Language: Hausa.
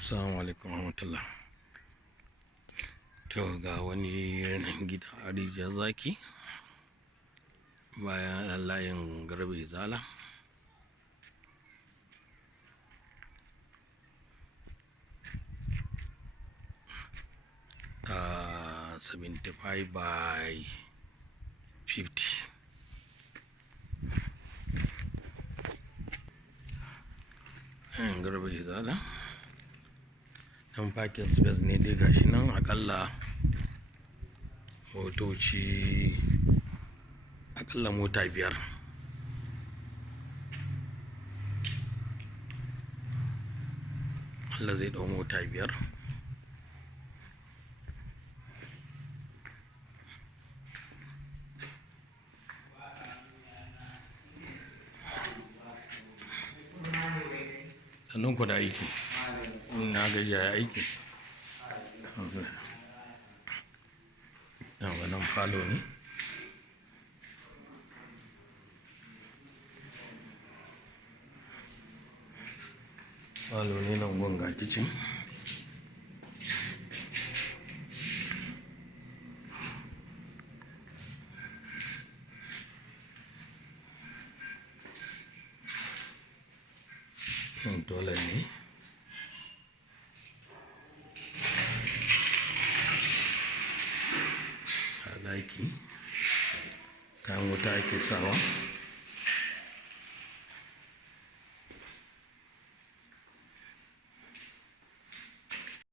Assalamu alaikum warahmatullah. To ga wani gida a rijiyar zaki bayan layin Garba Izala. Uh, 75 by 50. Garba Izala. Nan parking space ne dai gashi nan akalla motoci mota 5. Allah zai dau mota 5. Sannan ku da aiki, na gaji ya aiki. Nan falo ne. Falo ne nan gunga kicin. Toilet ne. A ɗaki kayan wuta ake sawa.